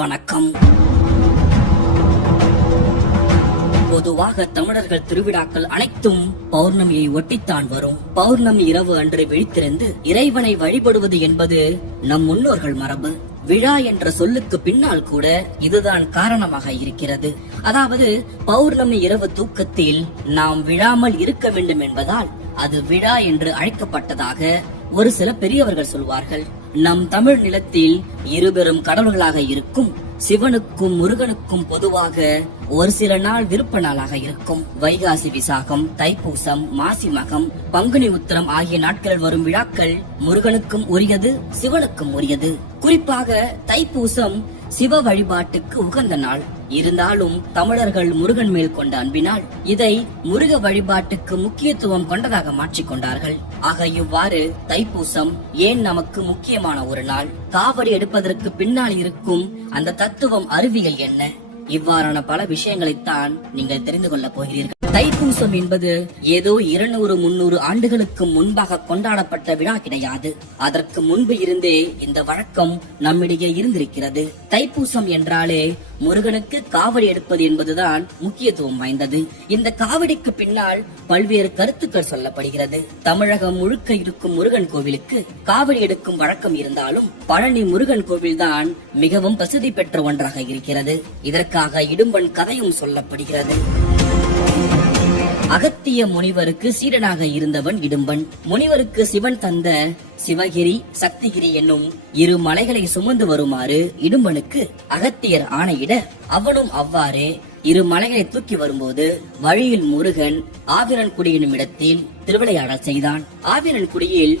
வணக்கம். பொதுவாக தமிழர்கள் திருவிழாக்கள் அனைத்தும் பௌர்ணமியை ஒட்டித்தான் வரும். பௌர்ணமி இரவு அன்று விழித்திருந்து இறைவனை வழிபடுவது என்பது நம் முன்னோர்கள் மரபு. விழா என்ற சொல்லுக்கு பின்னால் கூட இதுதான் காரணமாக இருக்கிறது. அதாவது பௌர்ணமி இரவு தூக்கத்தில் நாம் விழாமல் இருக்க வேண்டும் என்பதால் அது விழா என்று அழைக்கப்பட்டதாக ஒரு சில பெரியவர்கள் சொல்வார்கள். நம் தமிழ் நிலத்தில் இருபெரும் கடவுள்களாக இருக்கும் சிவனுக்கும் முருகனுக்கும் பொதுவாக ஒரு சில நாள் விருப்ப நாளாக இருக்கும். வைகாசி விசாகம், தைப்பூசம், மாசி மகம், பங்குனி உத்திரம் ஆகிய நாட்களில் வரும் விழாக்கள் முருகனுக்கும் உரியது, சிவனுக்கும் உரியது. குறிப்பாக தைப்பூசம் சிவ வழிபாட்டுக்கு உகந்த நாள். இருந்தாலும் தமிழர்கள் முருகன் மேல் கொண்ட அன்பினால் இதை முருக வழிபாட்டுக்கு முக்கியத்துவம் கொண்டதாக மாற்றிக்கொண்டார்கள். ஆக இவ்வாறு தைப்பூசம் ஏன் நமக்கு முக்கியமான ஒரு நாள்? காவடி எடுப்பதற்கு பின்னால் இருக்கும் அந்த தத்துவம், அறிவியல் என்ன? இவ்வாறான பல விஷயங்களைத்தான் நீங்கள் தெரிந்து கொள்ள போகிறீர்கள். தைப்பூசம் என்பது ஏதோ 200-300 ஆண்டுகளுக்கு முன்பாக கொண்டாடப்பட்ட விழா கிடையாது. அதற்கு முன்பு இருந்தே இந்த வழக்கம் நம்மிடையே இருந்திருக்கிறது. தைப்பூசம் என்றாலே முருகனுக்கு காவடி எடுப்பது என்பதுதான் முக்கியத்துவம் வாய்ந்தது. இந்த காவடிக்கு பின்னால் பல்வேறு கருத்துக்கள் சொல்லப்படுகிறது. தமிழகம் முழுக்க இருக்கும் முருகன் கோவிலுக்கு காவடி எடுக்கும் வழக்கம் இருந்தாலும் பழனி முருகன் கோவில் தான் மிகவும் பிரசித்தி பெற்ற ஒன்றாக இருக்கிறது. இதற்காக இடும்பன் கதையும் சொல்லப்படுகிறது. அகத்திய முனிவருக்கு சீடனாக இருந்தவன் இடும்பன். முனிவருக்கு சிவன் தந்த சிவகிரி, சக்திகிரி என்னும் 2 மலைகளை சுமந்து வருமாறு இடும்பனுக்கு அகத்தியர் ஆணையிட அவனும் அவ்வாறே 2 மலைகளை தூக்கி வரும்போது வழியில் முருகன் ஆவினன்குடி என்னும் இடத்தில் திருவிளையாடல் செய்தான். ஆவினன்குடியில்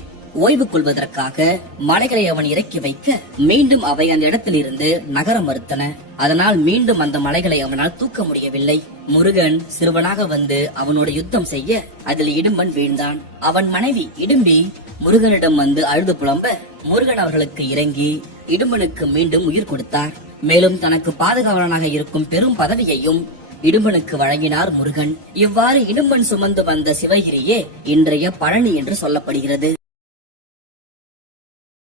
ஓய்வு கொள்வதற்காக மலைகளை அவன் இறக்கி வைக்க மீண்டும் அவை அந்த இடத்தில் இருந்து நகர மறுத்தன. அதனால் மீண்டும் அந்த மலைகளை அவனால் தூக்க முடியவில்லை. முருகன் சிறுவனாக வந்து அவனோட யுத்தம் செய்ய அதில் இடும்பன் வீழ்ந்தான். அவன் மனைவி இடும்பி முருகனிடம் வந்து அழுது புலம்ப முருகன் அவர்களுக்கு இறங்கி இடும்பனுக்கு மீண்டும் உயிர் கொடுத்தார். மேலும் தனக்கு பாதுகாவலனாக இருக்கும் பெரும் பதவியையும் இடும்பனுக்கு வழங்கினார் முருகன். இவ்வாறு இடும்பன் சுமந்து வந்த சிவகிரியே இன்றைய பழனி என்று சொல்லப்படுகிறது.